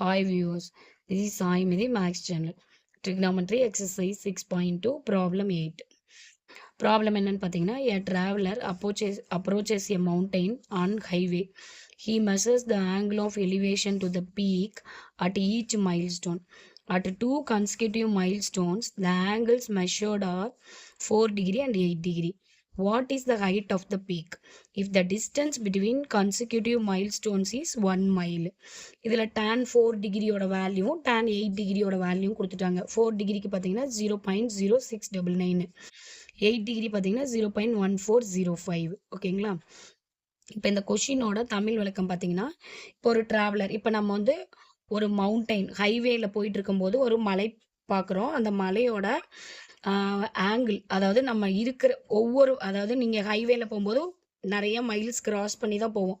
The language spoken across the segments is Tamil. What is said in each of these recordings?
Hi viewers, this is Sai Midi Max channel. Trigonometry exercise 6.2 problem 8. Problem என்னன்னு பார்த்தீங்கன்னா a traveler approaches a mountain on highway. He measures the angle of elevation to the peak at each milestone. At two consecutive milestones, the angles measured are 4 degree and 8 degree. What is the height of the peak? If the distance between consecutive milestones is 1 mile. இதில் tan 4 டிகிரியோட வேல்யூ tan 8 டிகிரியோட வேல்யூ கொடுத்துட்டாங்க. 4 டிகிரிக்கு பார்த்தீங்கன்னா 0.0699, 8 டிகிரி பார்த்தீங்கன்னா 0.1405. ஓகேங்களா? இப்போ இந்த கொஷினோட தமிழ் விளக்கம் பார்த்தீங்கன்னா, இப்போ ஒரு டிராவலர், இப்போ நம்ம வந்து ஒரு மவுண்டைன் ஹைவேல போயிட்டு இருக்கும்போது ஒரு மலை பார்க்குறோம். அந்த மலையோட ஆங்கிள், அதாவது நம்ம இருக்கிற அதாவது நீங்கள் ஹைவேல போகும்போது நிறைய மைல்ஸ் கிராஸ் பண்ணி தான் போவோம்.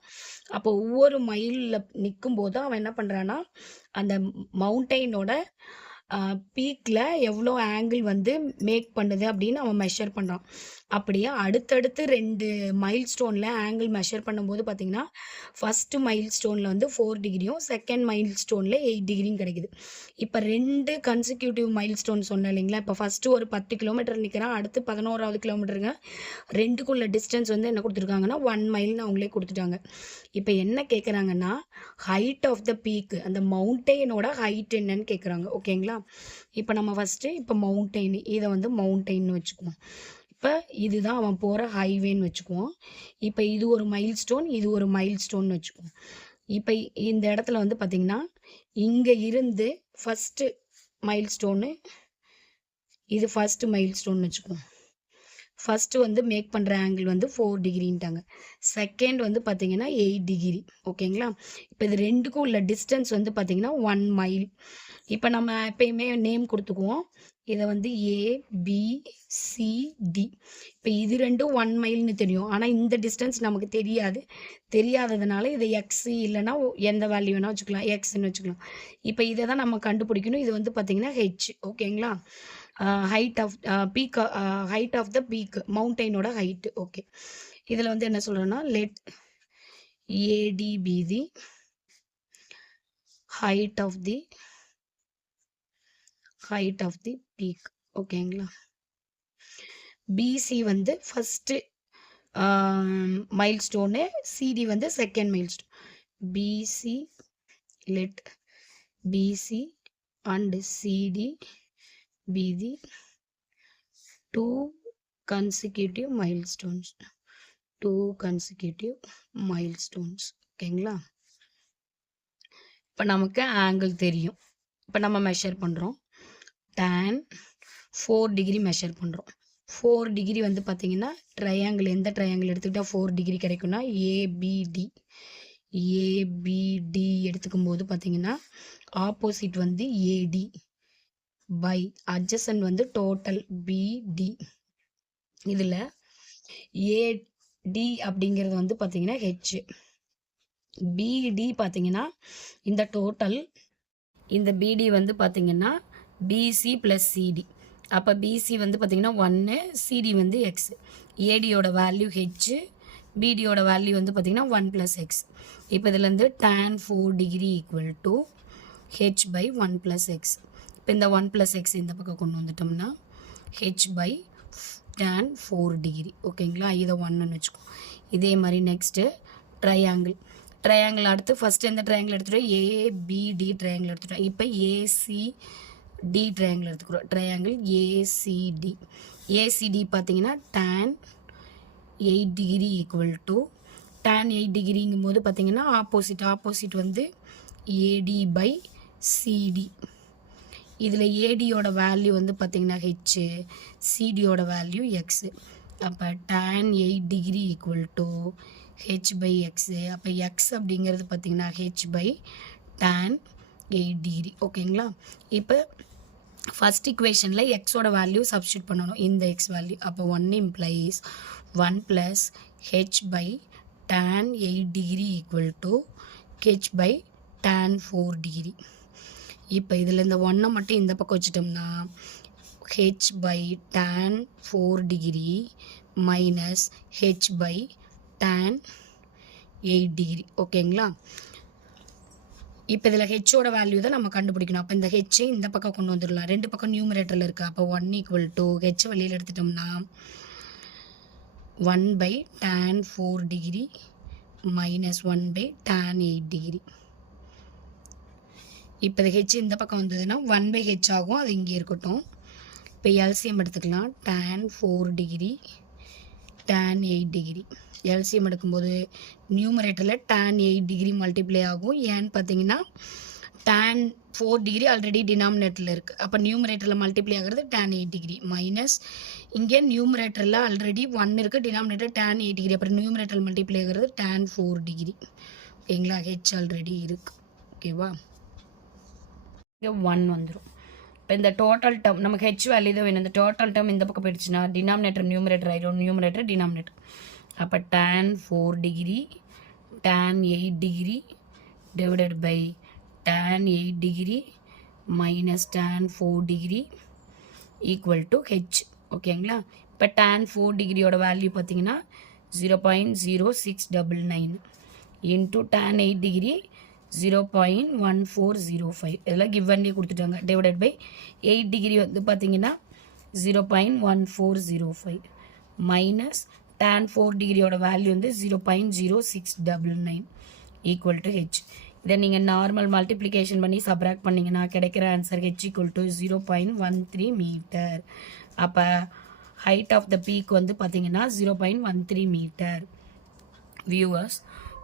அப்போ ஒவ்வொரு மைலில் நிற்கும் போது அவன் என்ன பண்ணுறான்னா, அந்த மவுண்டெயினோட பீக்கில் எவ்வளோ ஆங்கிள் வந்து மேக் பண்ணுது அப்படின்னு அவன் மெஷர் பண்ணுறான். அப்படியே அடுத்தடுத்து 2 மைல் ஸ்டோனில் ஆங்கிள் மெஷர் பண்ணும்போது பார்த்தீங்கன்னா, ஃபஸ்ட்டு மைல் ஸ்டோனில் வந்து 4 டிகிரியும் செகண்ட் மைல் ஸ்டோனில் 8 டிகிரியும் கிடைக்குது. இப்போ 2 கன்சிக்யூட்டிவ் மைல் ஸ்டோன் சொன்னேன் இல்லைங்களா? இப்போ ஃபஸ்ட்டு ஒரு 10 கிலோமீட்டர் நிற்கிறான், அடுத்து 11வது கிலோமீட்டருங்க. 2க்குள்ள டிஸ்டன்ஸ் வந்து என்ன கொடுத்துருக்காங்கன்னா 1 மைல்னு அவங்களே கொடுத்துட்டாங்க. இப்போ என்ன கேட்குறாங்கன்னா, ஹைட் ஆஃப் த பீக், அந்த மவுண்டெயினோட ஹைட் என்னன்னு கேட்குறாங்க. ஓகேங்களா? இப்போ நம்ம ஃபஸ்ட்டு இப்போ மவுண்டெயின், இதை வந்து மவுண்டெயின்னு வச்சுக்குவோம். இப்போ இதுதான் அவன் போகிற ஹைவேன்னு வச்சுக்குவோம். இப்போ இது ஒரு மைல் ஸ்டோன், இது ஒரு மைல் ஸ்டோன் வச்சுக்குவோம். இப்போ இந்த இடத்துல வந்து பார்த்திங்கன்னா, இங்கே இருந்து ஃபஸ்ட்டு மைல் ஸ்டோனு, இது ஃபஸ்ட்டு மைல் ஸ்டோன் வச்சுக்குவோம். ஃபஸ்ட்டு வந்து மேக் பண்ணுற ஆங்கிள் வந்து 4 டிகிரின்ட்டாங்க. செகண்ட் வந்து பார்த்திங்கன்னா 8 டிகிரி. ஓகேங்களா? இப்போ இது 2க்கும் உள்ள டிஸ்டன்ஸ் வந்து பார்த்திங்கன்னா 1 மைல். இப்போ நம்ம எப்பயுமே நேம் கொடுத்துக்குவோம். இதை வந்து ABCD. இப்போ இது 2ம் 1 மைல்னு தெரியும். ஆனால் இந்த டிஸ்டன்ஸ் நமக்கு தெரியாததுனால இதை எக்ஸ் இல்லைன்னா எந்த வேல்யூ வேணால் வச்சுக்கலாம், எக்ஸ்ன்னு வச்சுக்கலாம். இப்போ இதை தான் நம்ம கண்டுபிடிக்கணும். இது வந்து பார்த்திங்கன்னா ஹெச். ஓகேங்களா? Height of peak, height of the peak, மவுண்டெயினோட ஹைட்டு. ஓகே, இதில் வந்து என்ன சொல்கிறேன்னா, let AD be the height of the peak. ஓகேங்களா? BC வந்து ஃபஸ்ட்டு மைல் ஸ்டோனு, CD வந்து second mile stone. BC, let BC and CD be the 2 consecutive milestones. ஓகேங்களா? இப்போ நமக்கு ஆங்கிள் தெரியும். இப்போ நம்ம மெஷர் பண்ணுறோம். tan 4 டிகிரி மெஷர் பண்ணுறோம். 4 டிகிரி வந்து பார்த்திங்கன்னா ட்ரையாங்கிள், எந்த ட்ரையாங்கிள் எடுத்துக்கிட்டால் 4 டிகிரி கிடைக்கும்னா ஏபிடி எடுத்துக்கும் போது பார்த்திங்கன்னா ஆப்போசிட் வந்து AD பை அட்ஜசன்ட் வந்து டோட்டல் BD. இதில் AD அப்படிங்கிறது வந்து பார்த்திங்கன்னா H, BD பார்த்திங்கன்னா இந்த டோட்டல், இந்த BD வந்து பார்த்திங்கன்னா BC + CD. அப்போ BC வந்து பார்த்திங்கன்னா 1, CD வந்து X. ADயோட வேல்யூ H, BDயோட வேல்யூ வந்து பார்த்திங்கன்னா 1 + X. இப்போ இதுலேருந்து tan 4 degree equal to H by 1 + X. இப்போ இந்த 1 + X இந்த பக்கம் கொண்டு வந்துட்டோம்னா H பை tan 4 டிகிரி. ஓகேங்களா? இதை 1ன்னு வச்சுக்கோ. இதே மாதிரி நெக்ஸ்ட்டு ட்ரையாங்கிள் அடுத்து ஃபஸ்ட்டு எந்த ட்ரையாங்கிள் எடுத்துகிட்டோம்? ABD ட்ரையாங்கிள் எடுத்துகிட்டோம். இப்போ ACD ட்ரையாங்கிள் எடுத்துக்கிறோம். ட்ரையாங்கிள் ACD பார்த்தீங்கன்னா tan 8 degree equal to, tan 8 டிகிரிங்கும் போது பார்த்தீங்கன்னா ஆப்போசிட் வந்து AD பை CD. இதில் ADயோட வேல்யூ வந்து பார்த்திங்கன்னா H, CDயோட வேல்யூ X. அப்போ tan 8 degree equal to H by X. அப்போ X அப்படிங்கிறது பார்த்திங்கன்னா H பை tan 8 டிகிரி. ஓகேங்களா? இப்போ ஃபஸ்ட் இக்குவேஷனில் எக்ஸோட வேல்யூ சப்ஸ்டியூட் பண்ணணும், இந்த எக்ஸ் வேல்யூ. அப்போ 1 implies 1 + H by tan 8 degree equal to H by tan 4 degree. இப்போ இதில் இந்த 1 மட்டும் இந்த பக்கம் வச்சுட்டோம்னா H by tan 4 degree minus H by tan 8 degree. ஓகேங்களா? இப்போ இதில் ஹெச்சோட வேல்யூ தான் நம்ம கண்டுபிடிக்கணும். அப்போ இந்த ஹெச்சை இந்த பக்கம் கொண்டு வந்துடலாம். 2 பக்கம் நியூமரேட்டரில் இருக்குது. அப்போ 1 = ஹெச் வெளியில் எடுத்துட்டோம்னா 1/tan 4 degree minus 1/tan 8 degree. இப்போ இது ஹெச் இந்த பக்கம் வந்ததுன்னா 1/h ஆகும். அது இங்கே இருக்கட்டும். இப்போ எல்சிஎம் எடுத்துக்கலாம். tan 4 degree tan 8 degree. LCM எடுக்கும்போது நியூமரேட்டரில் tan 8 டிகிரி மல்டிப்ளை ஆகும். ஏன்னு பார்த்தீங்கன்னா tan 4 டிகிரி ஆல்ரெடி டினாமினேட்டரில் இருக்குது. அப்போ நியூமரேட்டரில் மல்டிப்ளை ஆகிறது tan 8 டிகிரி மைனஸ் இங்கே நியூமரேட்டரில் ஆல்ரெடி 1 இருக்குது, டினாமினேட்டர் tan 8 டிகிரி. அப்புறம் நியூமரேட்டரில் மல்டிப்ளை ஆகிறது tan 4 டிகிரி. ஓகேங்களா? ஹெச் ஆல்ரெடி இருக்குது. ஓகேவா? இங்கே 1 வந்துடும். இப்போ இந்த டோட்டல் டேர்ம் நமக்கு ஹெச் வேல்யூ தான் வேணும். இந்த டோட்டல் டேர்ம் இந்த பக்கம் போயிடுச்சுன்னா டினாமினேட்டர் நியூமரேட்டர் ஆகிடும், நியூமரேட்டர் டினாமினேட்டர். அப்போ tan 4 degree tan 8 degree divided by tan 8 degree minus tan 4 degree equal to H. ஓகேங்களா? இப்போ tan 4 டிகிரியோட வேல்யூ பார்த்தீங்கன்னா 0.0699 இன்ட்டு tan 8 டிகிரி 0.1405. இதெல்லாம் கிவன்லேயே கொடுத்துட்டாங்க. டிவைடட் பை 8 டிகிரி வந்து பார்த்தீங்கன்னா 0.1405 மைனஸ் tan 4 டிகிரியோட வேல்யூ வந்து 0.0699 ஈக்குவல் டு ஹெச். இதை நீங்கள் நார்மல் மல்டிப்ளிகேஷன் பண்ணி சப்ராக்ட் பண்ணிங்கன்னா கிடைக்கிற answer H equal to 0.13 metre. அப்போ ஹைட் ஆஃப் த பீக் வந்து பார்த்தீங்கன்னா 0.13 மீட்டர். வியூவர்ஸ்,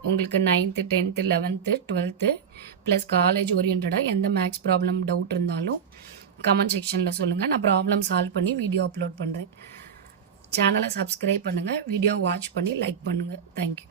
உங்களுக்கு 9th 10th 11th 12th plus college ஓரியன்டாக எந்த மேக்ஸ் ப்ராப்ளம் டவுட் இருந்தாலும் கமெண்ட் செக்ஷனில் சொல்லுங்கள். நான் ப்ராப்ளம் சால்வ் பண்ணி வீடியோ அப்லோட் பண்ணுறேன். சேனலை சப்ஸ்கிரைப் பண்ணுங்கள், வீடியோ வாட்ச் பண்ணி லைக் பண்ணுங்கள். தேங்க்யூ.